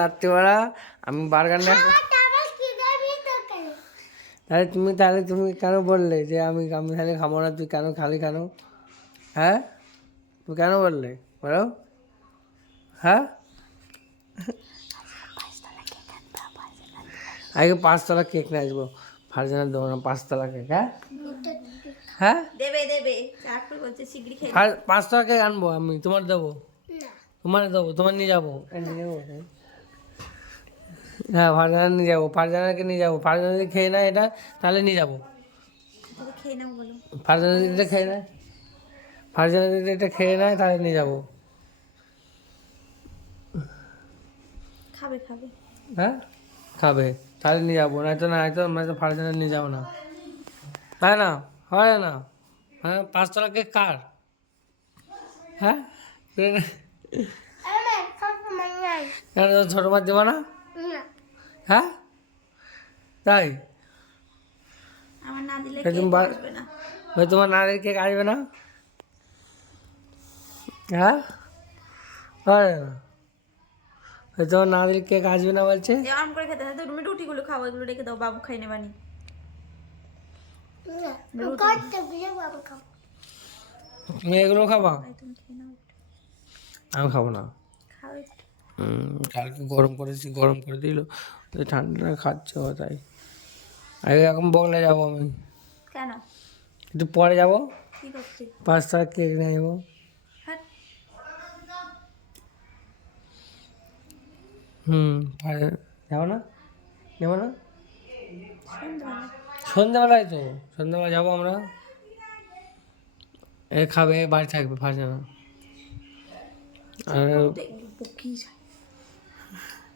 রাত্রিবেলা আমি বার্গার নিয়ে তাহলে তুমি কেন বললে যে আমি তাহলে খাবো না, তুই কেন খালি কেন? হ্যাঁ, তুই কেন বললে বলো? হ্যাঁ, আগে 5 তলা কেক নিয়ে আসবো। ফারজানার দেবো না 5 তলা কেক। হ্যাঁ হ্যাঁ, দেবে দেবে চাকরি বলছে শিগগিরই খেয়ে 5 তলা কেক আনবো আমি, তোমার দেবো, তোমার দেবো, তোমার নিয়ে যাবো, নিয়ে যাবো। হ্যাঁ, ফারজানা নিয়ে যাবো, ফারজানাকে নিয়ে যাবো। ফারজানা যদি খেয়ে নেয় এটা তাহলে নিয়ে যাবো। তুমি খেয়ে নাও বলো। ফারজানা যদি এটা খেয়ে নেয়, ফারজানা যদি এটা খেয়ে নেয় তাহলে নিয়ে যাবো। খাবে খাবে হ্যাঁ, খাবে তাহলে নিয়ে যাবো, নয়তো ফারজানা নিয়ে যাবো না, তাই না? হয় না? হ্যাঁ, 5 তলা কেক কার? হ্যাঁ, কেন ছোটো মাছ দেবো না? হ্যাঁ, তাই আমার না দিলে তুমি কেক আসবে না। তোমার নারীর কেক আসবে না? হ্যাঁ, হয় না? তোমার নারীর কেক আসবে না বলছে। এরকম করে খেতে হয়, তুমি রুটিগুলো খাও, এগুলো রেখে দাও, বাবু খাই নেবানি। তুমি এগুলো খাবা? তুমি খেয়ে নাও, আমি খাবো না। খাও একটু। কালকে গরম করেছি, গরম করে দিল, ঠান্ডা খাচ্ছে ও, তাই আগে এখন বগলে যাবো আমি, কেন একটু পরে যাবো, কি করতে? 5 তলা কেক নিয়ে যাবো। হ্যাঁ, যাবো না, যাবো না, সন্ধ্যাবেলা সন্ধ্যাবেলায় তো, সন্ধ্যাবেলা যাবো আমরা। এ খাবে, বাড়ি থাকবে ফারজানা। আর বকি যায়।